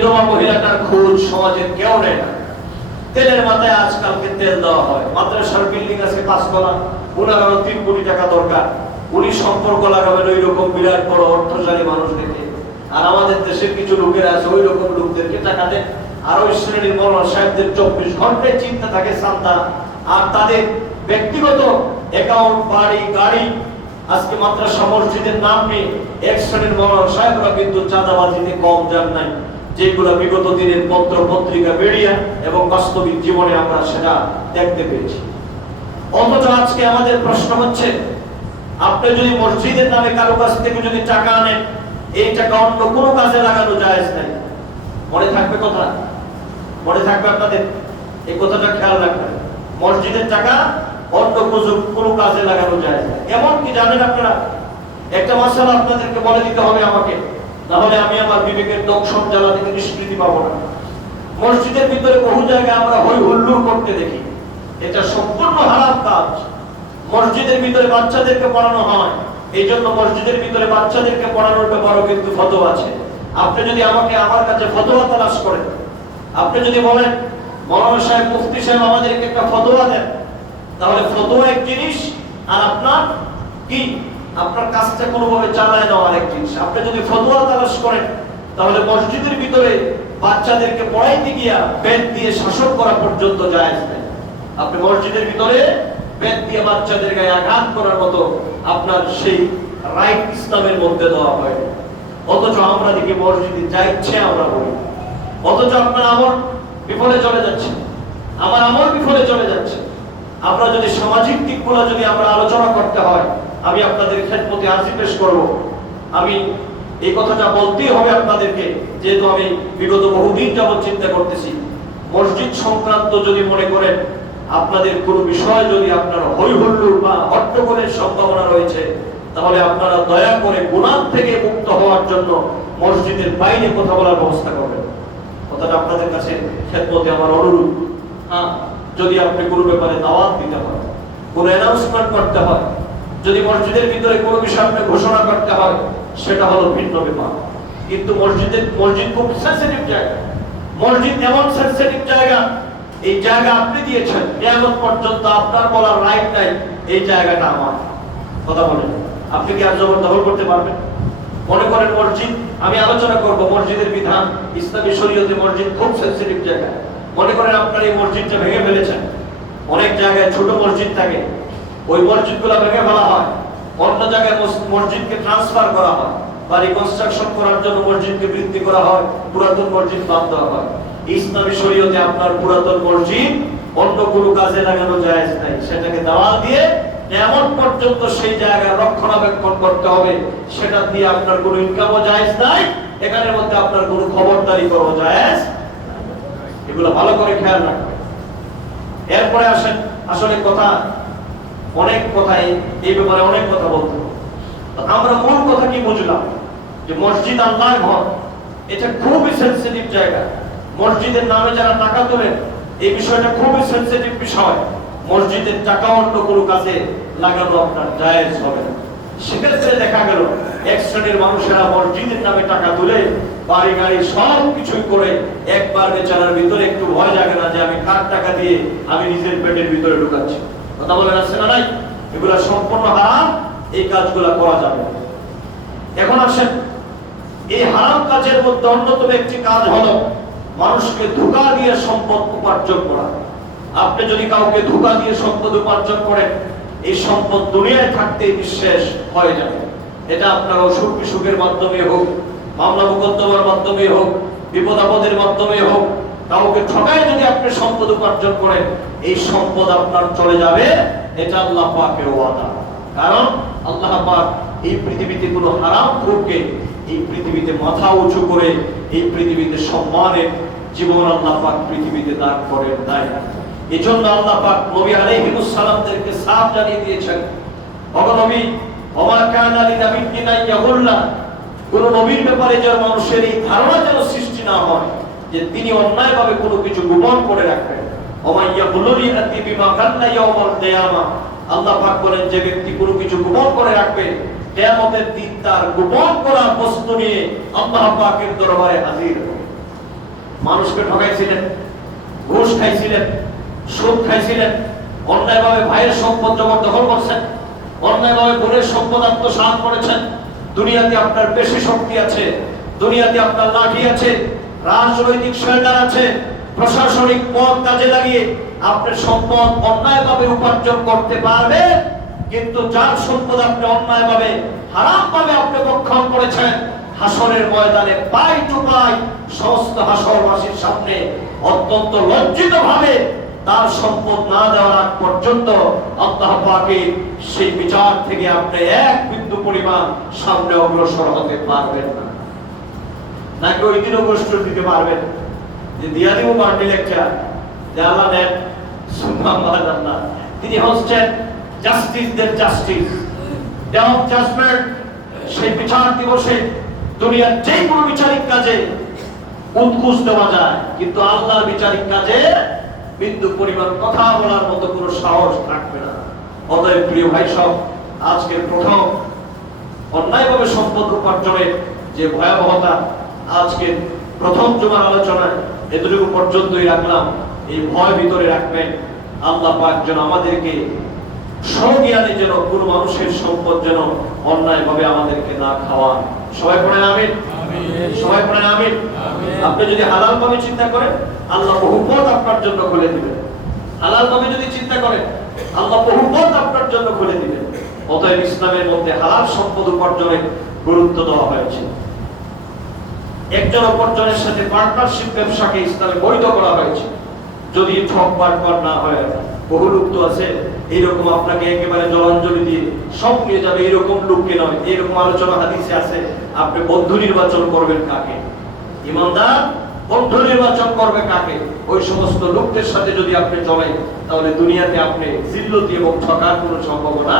বিধবা মহিলাটার খোঁজ সমাজের কেউ নেয় না। তেলের মাথায় আজকালকে তেল দেওয়া হয়। মাদ্রাসার বিল্ডিং আছে 5 তলা, ওনার আরো 3 কোটি টাকা দরকার। উনি সম্পর্ক লাগাবেন ওই রকম বিরাট বড় অর্থশালী মানুষদেরকে। আর আমাদের দেশের কিছু লোকেরা আছে ওই রকম লোকদেরকে টাকা দেন। আর ওই শ্রেণীর মৌলানা সাহেবদের 24 ঘন্টায় চিন্তা থাকে সান্তা, আর তাদের ব্যক্তিগত অ্যাকাউন্ট, বাড়ি, গাড়ি। আজকে মাদ্রাসা মসজিদের নাম নিয়ে এক শ্রেণীর মৌলানা সাহেবরা কিন্তু চাঁদাবাজিতে কম যান নাই, যেগুলো বিগত দিনের পত্র পত্রিকা, মিডিয়া এবং বাস্তবিক জীবনে আমরা সেটা দেখতে পেয়েছি। অথচ আজকে আমাদের প্রশ্ন হচ্ছে, আপনি যদি মসজিদের নামে কারো কাছ থেকে যদি টাকা আনেন, এই টাকা অন্য কোনো কাজে লাগানো জায়েজ নাই। মনে থাকবে কথা, মনে থাকবে আপনাদের, এই কথাটা খেয়াল রাখবেন। মসজিদের টাকা অন্য কোনো কাজে লাগানো জায়েজ নাই। এমন কি জানেন আপনারা, একটা মাসালা আপনাদেরকে বলে দিতে হবে আমাকে, তাহলে আমি আমার বিবেকের দংশন জ্বালা থেকে নিষ্কৃতি পাবো না। মসজিদের ভিতরে বহু জায়গায় আমরা হই হুল্লোড় করতে দেখি, এটা সম্পূর্ণ হারাম কাজ। মসজিদের ভিতরে বাচ্চাদেরকে পড়ানো হয়, এই জন্য মসজিদের ভিতরে বাচ্চাদেরকে পড়ানোর ব্যাপারও কিন্তু ফতোয়া আছে। আপনি যদি আমাকে আমার কাছে ফতোয়া তালাশ করেন, আপনি যদি বলেন মৌলানা সাহেব, মুফতি সাহেব আমাদেরকে একটা ফতোয়া দেন, তাহলে ফতোয়া এক জিনিস, আর আপনার কি আপনার কাজটা কোনোভাবে চালায় নেওয়া আরেক জিনিস। আপনি যদি ফতোয়া তালাশ করেন, তাহলে মসজিদের ভিতরে বাচ্চাদেরকে পড়াইতে গিয়া বেত দিয়ে শাসন করা পর্যন্ত জায়েজ নেই। আপনি মসজিদের ভিতরে বেত দিয়ে বাচ্চাদের গায়ে আঘাত করার মতো আপনার সেই রাইট ইসলামের মধ্যে দেওয়া হয়। অথচ আমরা দেখি মসজিদে যা ইচ্ছে আমরা বলি, অথচ আপনার আমল বিফলে চলে যাচ্ছে, আমার আমল বিফলে চলে যাচ্ছে। আমরা যদি সামাজিক দিকগুলো যদি আমরা আলোচনা করতে হয়, আমি আপনাদের খেদমতে আরজি পেশ করব। আমি এই কথাটা বলতেই হবে আপনাদেরকে, যেহেতু আমি বিগত বহুদিন যাবৎ চিন্তা করতেছি। মসজিদ সংক্রান্ত যদি মনে করেন আপনাদের কোনো বিষয় যদি আপনার হই হুল্লোড় বা হট্টগোলের সম্ভাবনা রয়েছে, তাহলে আপনারা দয়া করে গুনাহ থেকে মুক্ত হওয়ার জন্য মসজিদের বাইরে কথা বলার ব্যবস্থা করবেন। কথাটা আপনাদের কাছে খেদমতে আমার অনুরোধ। হ্যাঁ, যদি আপনি কোনো ব্যাপারে দাওয়াত দিতে হয়, কোনো অ্যানাউন্সমেন্ট করতে হয়, যদি মসজিদের ভিতরে কোনো বিষয় আপনি ঘোষণা করতে হয়, সেটা হলো ভিন্ন ব্যাপার। কিন্তু মসজিদ খুব সেনসিটিভ জায়গা। মসজিদ এমন সেনসিটিভ জায়গা, এই জায়গা আপনি দিয়েছেন, কিয়ামত পর্যন্ত আপনার বলার রাইট নাই এই জায়গাটা আমার। কথা বলেন, আপনি কি আর জবরদখল করতে পারবেন? মনে করেন মসজিদ, আমি আলোচনা করব মসজিদের বিধান, ইসলামী শরীয়তে মসজিদ খুব সেনসিটিভ জায়গা। মনে করেন আপনার এই মসজিদটা ভেঙে ফেলেছেন। অনেক জায়গায় ছোট মসজিদ থাকে, ওই মসজিদগুলো ভেঙে ফেলা হয়, অন্য জায়গায় মসজিদকে ট্রান্সফার করা হয়, বা রিকনস্ট্রাকশন করার জন্য মসজিদকে বৃদ্ধি করা হয়, পুরাতন মসজিদ বাদ দেওয়া হয়। ইসলামী শরীয়তে আপনার পুরাতন মসজিদ অন্য কোনো কাজে লাগানো জায়েজ নাই। সেটাকে দেওয়াল দিয়ে এমন পর্যন্ত সেই জায়গা রক্ষণাবেক্ষণ করতে হবে, সেটা দিয়ে আপনার কোনো ইনকামও জায়েজ নাই, এখানের মধ্যে আপনার কোনো খবরদারি করা জায়েজ। এগুলো ভালো করে খেয়াল রাখবেন। এরপরে আসেন, আসলে কথা অনেক কথাই এই ব্যাপারে অনেক কথা বলতে হবে। আমরা মূল কথা কি বুঝলাম, যে মসজিদ আল্লাহর ঘর, এটা খুবই সেনসিটিভ জায়গা। মসজিদের নামে যারা টাকা তোলেন, এই বিষয়টা খুবই সেনসিটিভ বিষয়। মসজিদের টাকা অন্য কোনো কাজে লাগানো আপনার জায়েজ হবে না। সেক্ষেত্রে দেখা গেল এক শ্রেণীর মানুষেরা মসজিদের নামে টাকা তুলে বাড়ি গাড়ি সব কিছুই করে একবার বেচারার ভিতরে একটু ভয় লাগে না যে আমি কার টাকা দিয়ে আমি নিজের পেটের ভিতরে ঢুকাচ্ছি। কথা বলেন, আছে না নাই? এগুলা সম্পূর্ণ হারাম, এই কাজগুলা করা যাবে না। এখন আসেন, এই হারাম কাজের মধ্যে অন্যতম একটি কাজ হলো মানুষকে ধোঁকা দিয়ে সম্পদ উপার্জন করা। আপনি যদি কাউকে ধোঁকা দিয়ে সম্পদ উপার্জন করেন, এই সম্পদ দুনিয়ায় থাকতে নিঃশেষ হয়ে যাবে। এটা আপনার অসুখ বিসুখের মাধ্যমে হোক, মামলা মোকদ্দমার মাধ্যমে হোক, বিপদ আপদের মাধ্যমে হোক, কাউকে ঠকায় যদি আপনি সম্পদ উপার্জন করেন, এই সম্পদ আপনার চলে যাবে। এটা আল্লাহ পাকের ওয়াদা। কারণ আল্লাহ পাক এই পৃথিবীতে কোনো হারামখোরকে এই পৃথিবীতে মাথা উঁচু করে এই পৃথিবীতে সম্মানের জীবন আল্লাহ পাক পৃথিবীতে দান করেন নাই। এজন্য আল্লাহ পাক নবী আলাইহিস সালামদেরকে সাফ জানিয়ে দিয়েছেন, ওগো নবী, ওমা কানা লিনাবিয়্যিন ইয়াগুল্লা, কোন নবীর ব্যাপারে যেন মানুষের এই ধারণা যেন সৃষ্টি না হয় যে তিনি অন্যায়ভাবে কোনো কিছু গোপন করে রাখবেন। ওমা ইয়াগুলুরি আতি বিমা কান্না ইয়াউমাল কিয়ামা, আল্লাহ পাক বলেন যে ব্যক্তি কোনো কিছু গোপন করে রাখবে, কিয়ামতের দিন তার গোপন করা বস্তু নিয়ে আল্লাহ পাকের দরবারে হাজির হবে। মানুষকে ঠকাইছিলেন, ঘুষ খাইছিলেন, সুদ খাইছিলেন, অন্যায়ভাবে ভাইয়ের সম্পদ জবরদখল করছেন, অন্যায়ভাবে বোনের সম্পদ আত্মসাৎ করেছেন। দুনিয়াতে আপনার বেশি শক্তি আছে, দুনিয়াতে আপনার লাঠি আছে, রাজনৈতিক শেল্টার আছে, প্রশাসনিক পদ কাজে লাগিয়ে আপনার সম্পদ অন্যায়ভাবে উপার্জন করতে পারবেন। কিন্তু যার সম্পদ আপনি অন্যায়ভাবে হারামভাবে আপনি ভক্ষণ করেছেন, হাসরের ময়দানে পাই টু পাই সমস্ত হাসরবাসীর সামনে অত্যন্ত লজ্জিত ভাবে তার সম্পদ না দেওয়ার আগ পর্যন্ত আল্লাহ পাকের সেই বিচার থেকে আপনি এক বিন্দু পরিমাণ সামনে অগ্রসর হতে পারবেন না। নাকি ওই দিনও গোষ্ঠ দিতে পারবেন যে দিয়া দিব বান্ডিল একটা যে আল্লাহ নেন সুবহানাল্লাহ। তিনি হচ্ছেন জাস্টিস দের জাস্টিস, ডে অফ জাজমেন্ট। সেই বিচার দিবসে দুনিয়ার যে কোনো বিচারিক কাজে উৎকুচ দেওয়া যায়, কিন্তু আল্লাহর বিচারিক কাজে বিন্দু পরিমাণ কথা বলার মতো কোনো সাহস থাকবে না। অতএব প্রিয় ভাই সব, আজকের প্রথম অন্যায়ভাবে সম্পদ উপার্জনের যে ভয়াবহতা আজকে প্রথম জুমার আলোচনায় এতটুকু পর্যন্তই রাখলাম। এই ভয় ভিতরে রাখবেন, আল্লাহ পাক যেন আমাদেরকে সজ্ঞানে যেন কোনো মানুষের সম্পদ যেন অন্যায়ভাবে আমাদেরকে না খাওয়ান। সবাই পড়েন আমিন, সবাই পড়েন আমিন। আপনি যদি হালাল ভাবে চিন্তা করেন, আল্লাহ বহু পথ আপনার জন্য খুলে দিবেন। হালাল ভাবে যদি চিন্তা করেন, আল্লাহ বহু পথ আপনার জন্য খুলে দিবেন। অতএব ইসলামের মধ্যে হালাল সম্পদ উপার্জনের গুরুত্ব দেওয়া হয়েছে। একজন অপরজনের সাথে পার্টনারশিপ ব্যবসাকে ইসলামে বৈধ করা হয়েছে, যদি ঠক বাটপার না হয়। বহু লোক তো আছে এইরকম আপনাকে একেবারে জলাঞ্জলি দিয়ে সব নিয়ে যাবে, এরকম লোককে নয়। এরকম আলোচনা হাদিসে আছে, আপনি বন্ধু নির্বাচন করবেন কাকে? ইমানদার বন্ধু নির্বাচন করবে কাকে? ওই সমস্ত লোকদের সাথে যদি আপনি চলেন, তাহলে দুনিয়াতে আপনি জিল্লতি এবং ঠকার কোনো সম্ভাবনা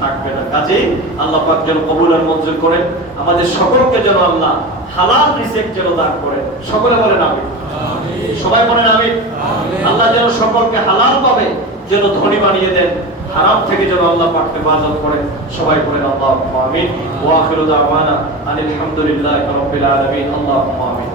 থাকবে না। কাজেই আল্লাহ পাক যেন কবুল আর মঞ্জুর করেন, আমাদের সকলকে যেন আল্লাহ হালাল রিজিক যেন দান করেন। সকলে বলেন আমিন, সবাই বলেন আমিন। আল্লাহ যেন সকলকে হালাল পাবে যেন ধনী বানিয়ে দেন, হারাম থেকে যেন আল্লাহ পাক হেফাজত করেন। সবাই বলেন আল্লাহুম্মা আমিন। ওয়া আখিরু দাওয়ানা আনিল হামদুলিল্লাহি রাব্বিল আলামিন। আল্লাহুম্মা আমিন।